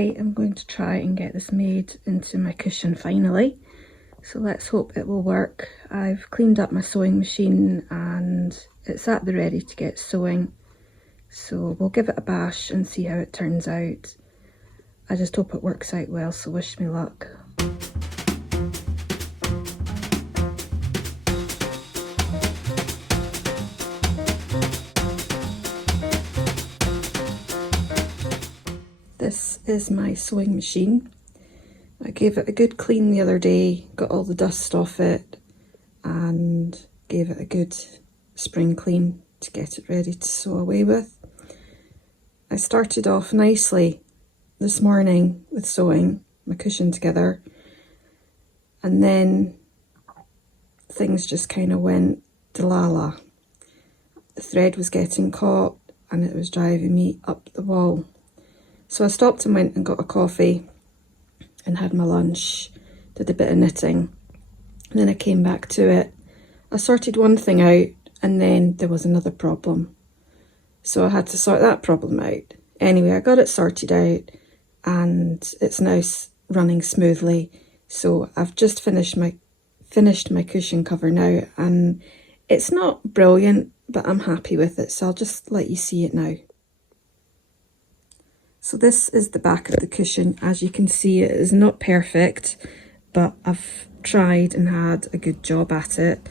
I am going to try and get this made into my cushion finally. So let's hope it will work. I've cleaned up my sewing machine and it's at the ready to get sewing. So we'll give it a bash and see how it turns out. I just hope it works out well, so wish me luck. This is my sewing machine. I gave it a good clean the other day, got all the dust off it and gave it a good spring clean to get it ready to sew away with. I started off nicely this morning with sewing my cushion together, and then things just kind of went delala. The thread was getting caught and it was driving me up the wall. So I stopped and went and got a coffee and had my lunch, did a bit of knitting, and then I came back to it. I sorted one thing out and then there was another problem. So I had to sort that problem out. Anyway, I got it sorted out and it's now running smoothly. So I've just finished my cushion cover now, and it's not brilliant, but I'm happy with it. So I'll just let you see it now. So this is the back of the cushion. As you can see, it is not perfect, but I've tried and had a good job at it.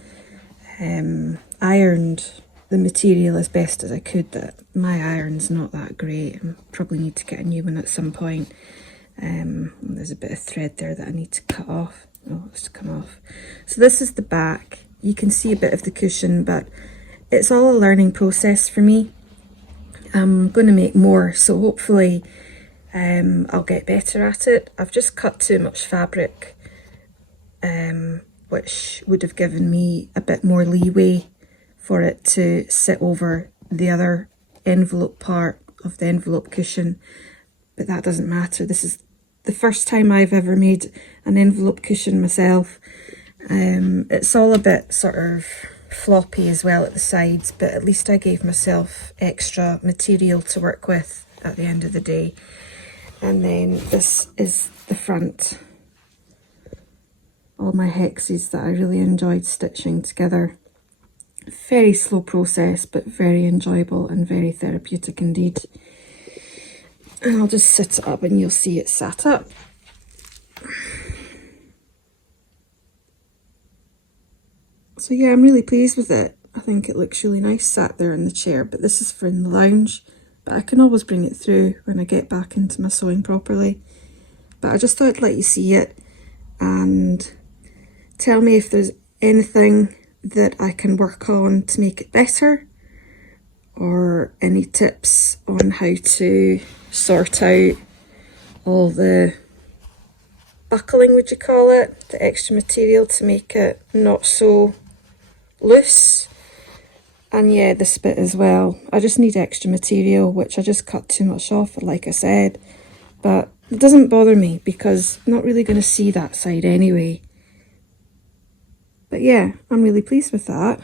Ironed the material as best as I could, but my iron's not that great. I probably need to get a new one at some point. There's a bit of thread there that I need to cut off. Oh, it's come off. So this is the back. You can see a bit of the cushion, but it's all a learning process for me. I'm going to make more, so hopefully I'll get better at it. I've just cut too much fabric, which would have given me a bit more leeway for it to sit over the other envelope part of the envelope cushion, but that doesn't matter. This is the first time I've ever made an envelope cushion myself. It's all a bit sort of floppy as well at the sides, but at least I gave myself extra material to work with at the end of the day. And then this is the front. All my hexes that I really enjoyed stitching together. Very slow process, but very enjoyable and very therapeutic indeed. And I'll just sit it up and you'll see it sat up. So yeah, I'm really pleased with it. I think it looks really nice sat there in the chair, but this is for in the lounge. But I can always bring it through when I get back into my sewing properly. But I just thought I'd let you see it and tell me if there's anything that I can work on to make it better, or any tips on how to sort out all the buckling, would you call it, the extra material to make it not so loose. And yeah, this bit as well, I just need extra material, which I just cut too much off, like I said, but it doesn't bother me because I'm not really going to see that side anyway. But yeah, I'm really pleased with that.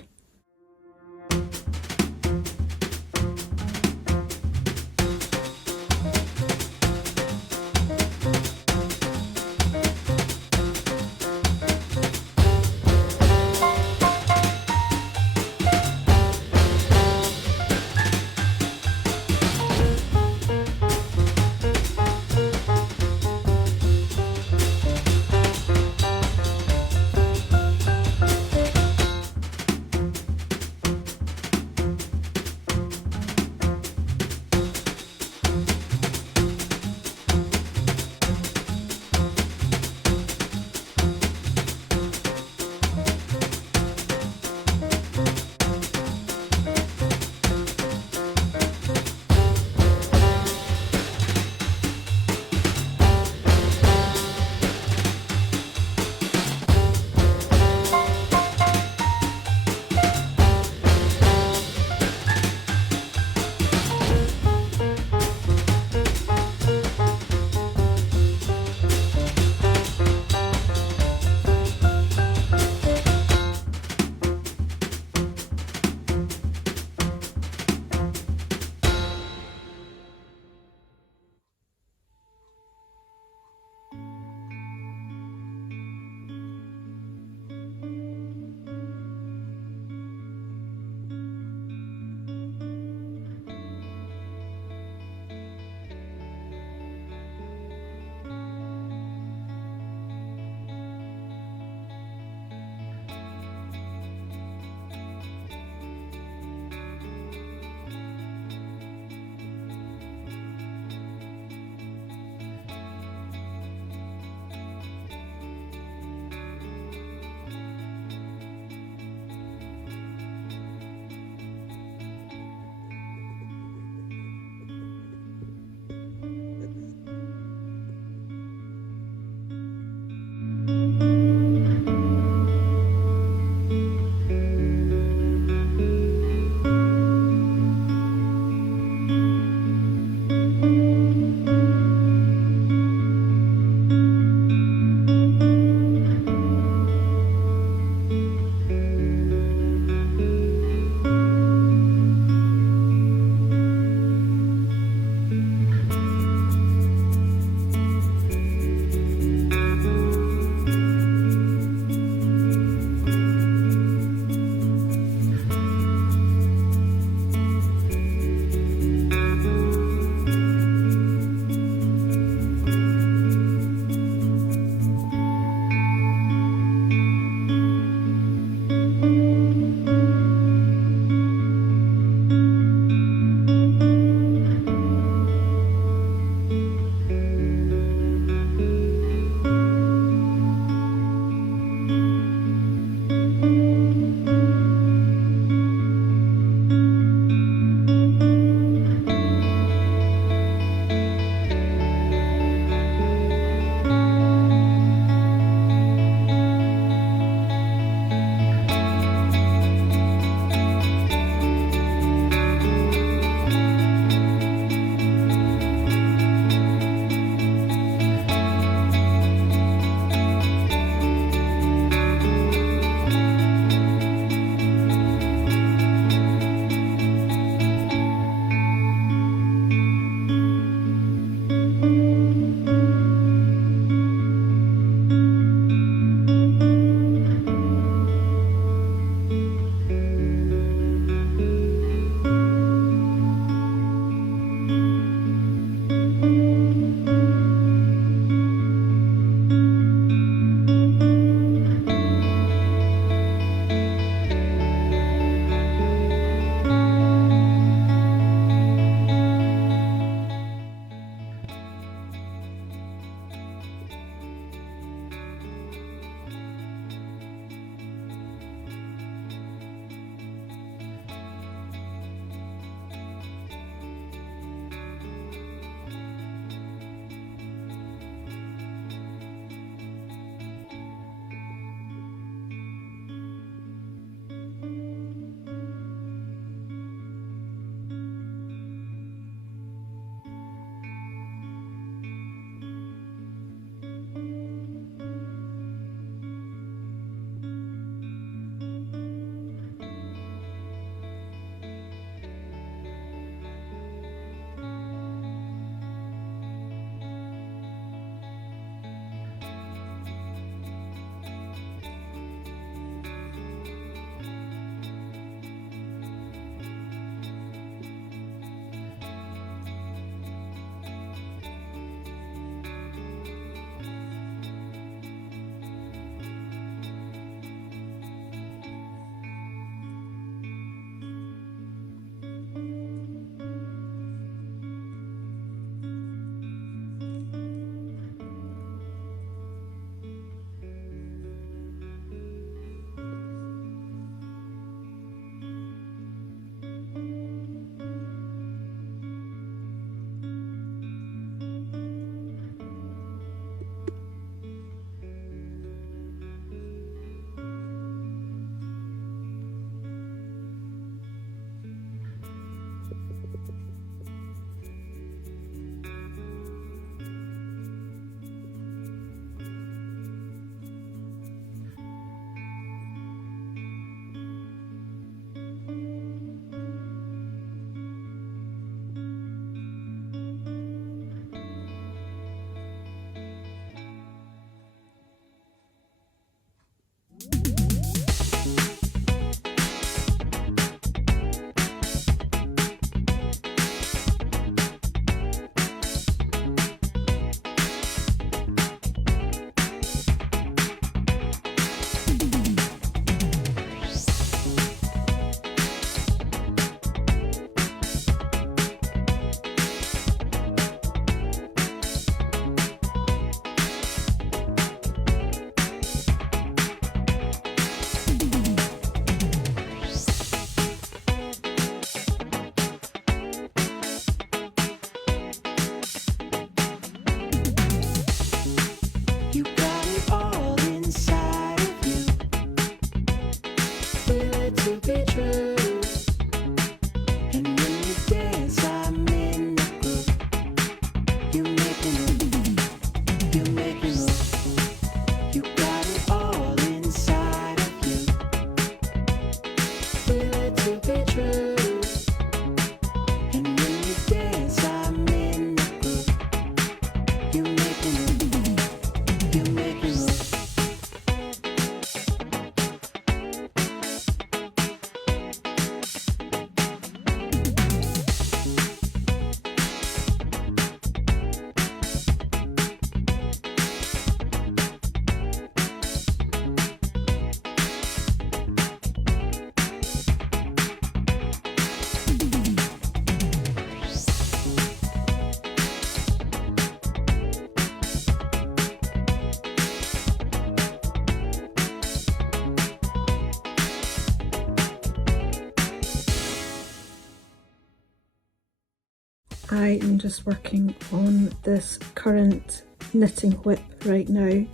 I am just working on this current knitting whip right now.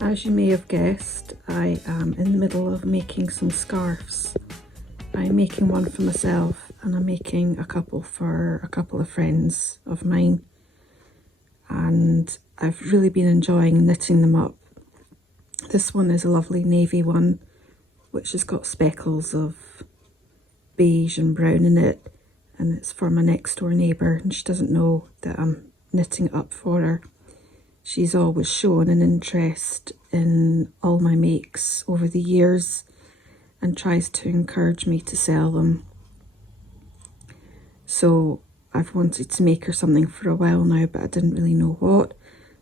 As you may have guessed, I am in the middle of making some scarves. I'm making one for myself and I'm making a couple for a couple of friends of mine, and I've really been enjoying knitting them up. This one is a lovely navy one which has got speckles of beige and brown in it, and it's for my next door neighbour, and she doesn't know that I'm knitting it up for her. She's always shown an interest in all my makes over the years and tries to encourage me to sell them. So I've wanted to make her something for a while now, but I didn't really know what.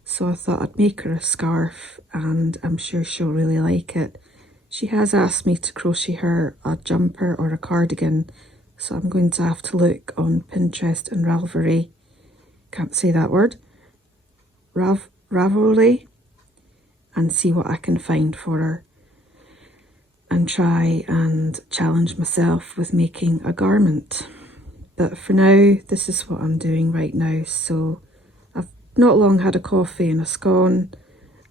So I thought I'd make her a scarf, and I'm sure she'll really like it. She has asked me to crochet her a jumper or a cardigan, so I'm going to have to look on Pinterest and Ravelry. Can't say that word. Ravelry, and see what I can find for her, and try and challenge myself with making a garment. But for now, this is what I'm doing right now. So I've not long had a coffee and a scone,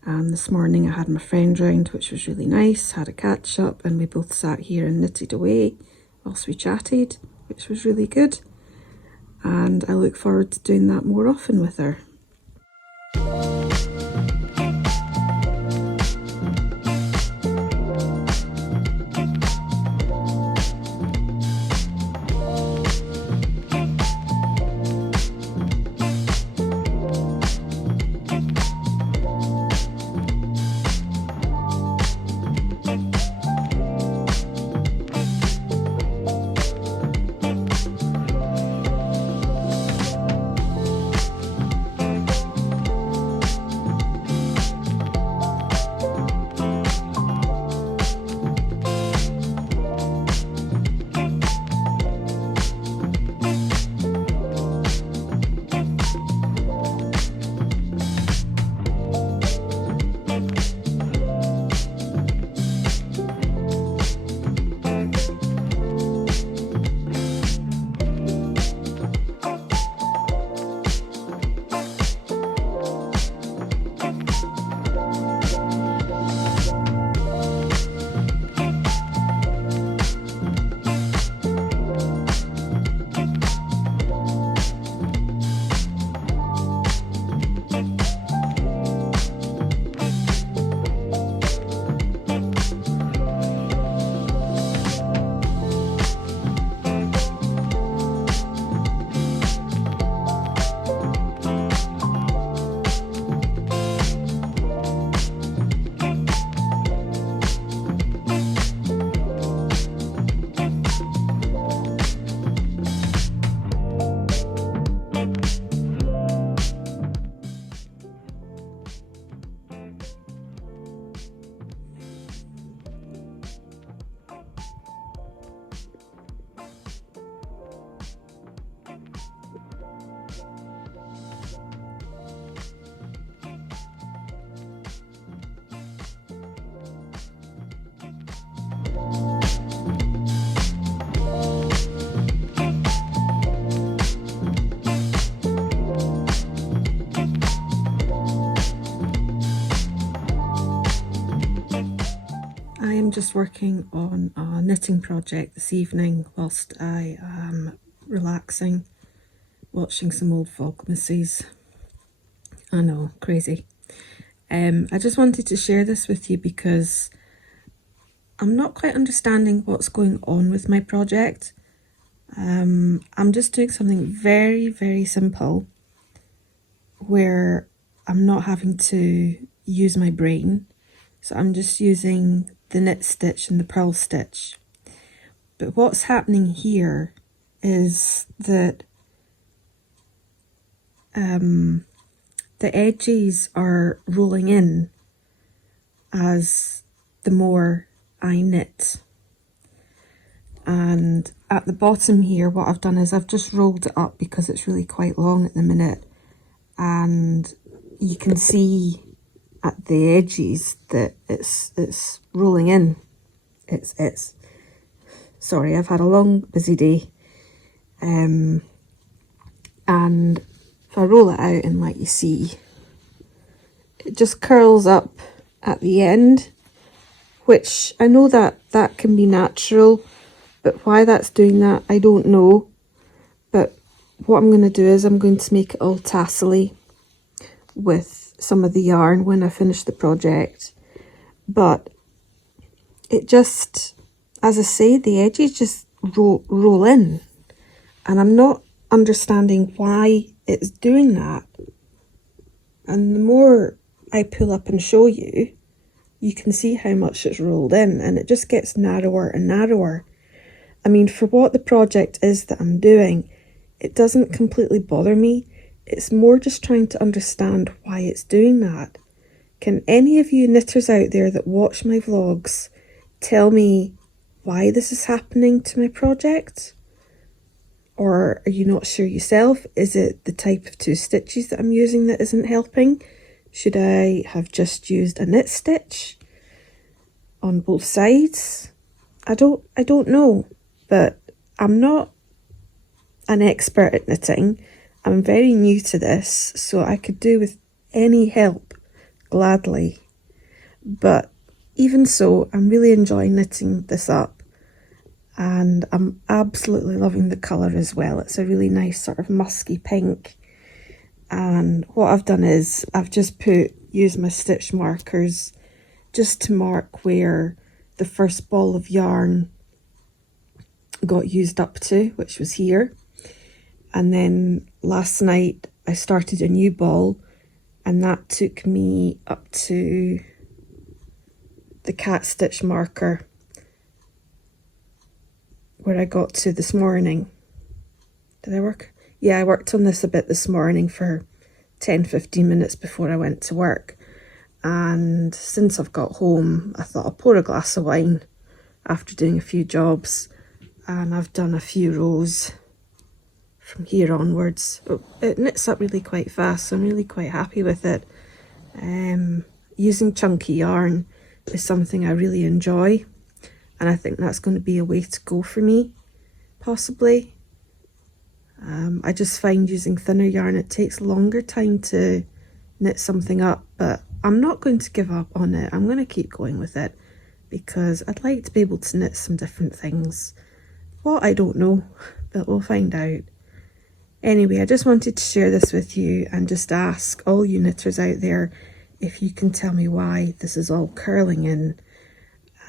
and this morning I had my friend round, which was really nice, had a catch up, and we both sat here and knitted away whilst we chatted, which was really good, and I look forward to doing that more often with her. I am just working on a knitting project this evening whilst I am relaxing, watching some old Vlogmases. I know, crazy. I just wanted to share this with you because I'm not quite understanding what's going on with my project. I'm just doing something very, very simple where I'm not having to use my brain. So I'm just using the knit stitch and the purl stitch. But what's happening here is that the edges are rolling in as the more I knit. And at the bottom here, what I've done is I've just rolled it up because it's really quite long at the minute, and you can see at the edges that it's rolling in. It's sorry, I've had a long busy day, and if I roll it out and let you see, it just curls up at the end, which I know that can be natural, but why that's doing that I don't know. But what I'm going to do is I'm going to make it all tassely with some of the yarn when I finish the project. But it just, as I say, the edges just roll in, and I'm not understanding why it's doing that. And the more I pull up and show you, you can see how much it's rolled in, and it just gets narrower and narrower. I mean, for what the project is that I'm doing, it doesn't completely bother me. It's more just trying to understand why it's doing that. Can any of you knitters out there that watch my vlogs tell me why this is happening to my project? Or are you not sure yourself? Is it the type of 2 stitches that I'm using that isn't helping? Should I have just used a knit stitch on both sides? I don't know, but I'm not an expert at knitting. I'm very new to this, so I could do with any help gladly. But even so, I'm really enjoying knitting this up, and I'm absolutely loving the colour as well. It's a really nice sort of musky pink. And what I've done is I've just used my stitch markers just to mark where the first ball of yarn got used up to, which was here. And then last night I started a new ball, and that took me up to the cat stitch marker where I got to this morning. Did I work? Yeah, I worked on this a bit this morning for 10-15 minutes before I went to work. And since I've got home, I thought I'll pour a glass of wine after doing a few jobs, and I've done a few rows from here onwards. It knits up really quite fast, so I'm really quite happy with it. Using chunky yarn is something I really enjoy, and I think that's going to be a way to go for me, possibly. I just find using thinner yarn, it takes longer time to knit something up, but I'm not going to give up on it. I'm going to keep going with it because I'd like to be able to knit some different things. What, I don't know, but we'll find out. Anyway, I just wanted to share this with you and just ask all you knitters out there if you can tell me why this is all curling in,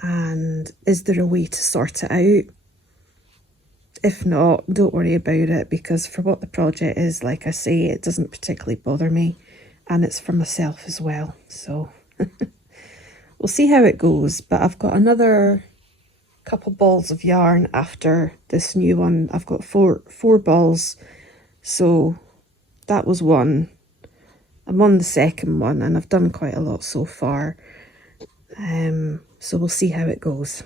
and is there a way to sort it out? If not, don't worry about it, because for what the project is, like I say, it doesn't particularly bother me, and it's for myself as well. So we'll see how it goes, but I've got another couple balls of yarn after this new one. I've got four balls, so that was one. I'm on the second one, and I've done quite a lot so far. So we'll see how it goes.